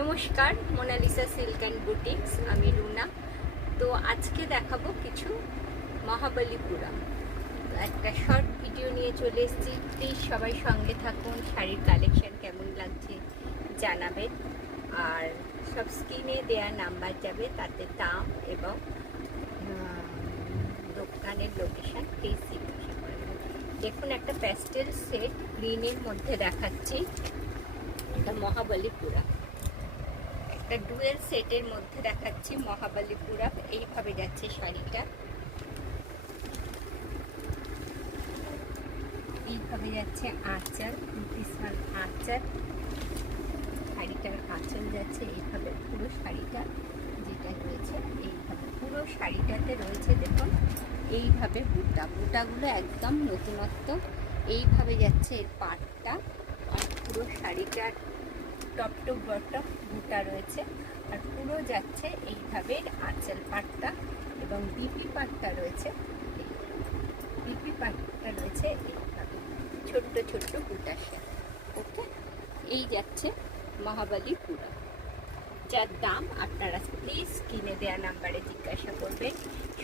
নমস্কার, Mona Lisa silk and boutiques. আমি রুনা। তো আজকে দেখাবো কিছু মহাবলীপুরম। তো একটা শর্ট ভিডিও নিয়ে চলে এসেছি। প্লিজ সবাই সঙ্গে থাকুন। শাড়ির কালেকশন কেমন লাগছে জানাবেন। আর সব স্ক্রিনে দেওয়া নাম্বার যাবে, তাতে দাম এবং দোকানের লোকেশান প্লিজ জিজ্ঞাসা করে নেবেন। দেখুন, একটা প্যাস্টেল সেট গ্রিনের মধ্যে দেখাচ্ছি। এটা মহাবলীপুরম। একটা ডুয়েল সেটের মধ্যে দেখাচ্ছি মহাবলীপুরম। এইভাবে যাচ্ছে শাড়িটা, এইভাবে যাচ্ছে আঁচল, আঁচল, শাড়িটার আঁচল যাচ্ছে এইভাবে। পুরো শাড়িটা যেটা রয়েছে এইভাবে, পুরো শাড়িটাতে রয়েছে দেখুন এইভাবে বুটাগুলো একদম নতুনত্ব। এইভাবে যাচ্ছে এর পাটটা, আর পুরো শাড়িটার টপ টু বটম বুটা রয়েছে। আর পুরো যাচ্ছে এইভাবে আঁচল পাটটা, এবং বিপি পাটটা রয়েছে, বিপি পাটটা রয়েছে এইভাবে ছোট্ট ছোট্ট বুটার সাথে। ওকে, এই যাচ্ছে মহাবলীপুরম, যার দাম আপনারা প্লিজ কিনে দেওয়া নাম্বারে জিজ্ঞাসা করবেন।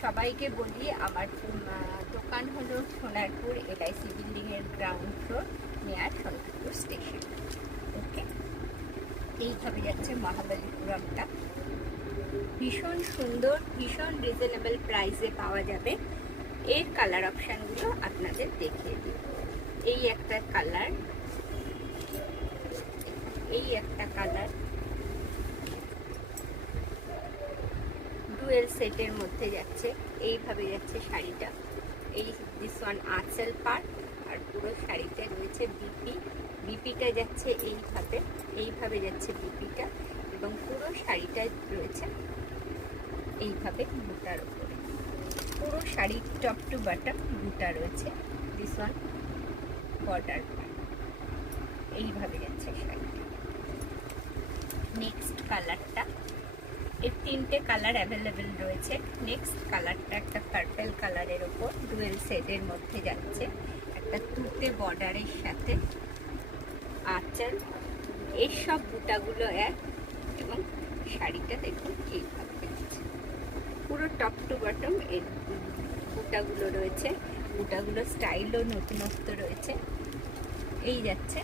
সবাইকে বলি, আমার দোকান হলো সোনারপুর LIC বিল্ডিংয়ের ground floor, near Sonarpur station. Okay, এইভাবে যাচ্ছে মহাবলীপুরমটা। ভীষণ সুন্দর, ভীষণ রিজনেবল প্রাইসে পাওয়া যাবে। এর কালার অপশানগুলো আপনাদের দেখিয়ে দিই। এই একটা কালার, এই একটা কালার, ডুয়েল সেটের মধ্যে যাচ্ছে। এইভাবে যাচ্ছে শাড়িটা। এই দিস ওয়ান আঁচল পার্ট, আর পুরো শাড়িতে রয়েছে বিপিটা যাচ্ছে এইভাবে, এইভাবে যাচ্ছে বিপিটা, এবং পুরো শাড়িটা রয়েছে এইভাবে বুটার উপরে। পুরো শাড়ির টপ টু বটম বুটা রয়েছে। দিস ওয়ান বর্ডার পার্ট, এইভাবে যাচ্ছে শাড়িটা। নেক্সট কালারটা, এর তিনটে কালার অ্যাভেলেবেল রয়েছে। নেক্সট কালারটা একটা পার্পল কালারের ওপর ডুয়েল সেটের মধ্যে যাচ্ছে, একটা তুতে বর্ডারের সাথে আঁচল। এর সব বুটাগুলো এক, এবং শাড়িটা দেখুন এইভাবে যাচ্ছে পুরো টপ টু বটম। এর বুটাগুলো রয়েছে, বুটাগুলো স্টাইলও নতুনত্ব রয়েছে। এই যাচ্ছে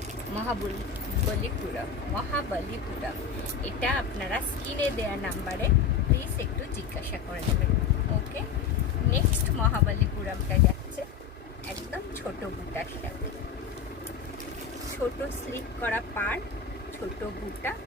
মহাবলীপুরম। এটা আপনারা স্ক্রিনে দেওয়া নাম্বারে প্লিজ একটু জিজ্ঞাসা করে নেবেন। ওকে, নেক্সট মহাবলীপুরমটা যাচ্ছে একদম ছোট বুটার সাথে, ছোট স্লিপ করা পাড়, ছোট বুটা,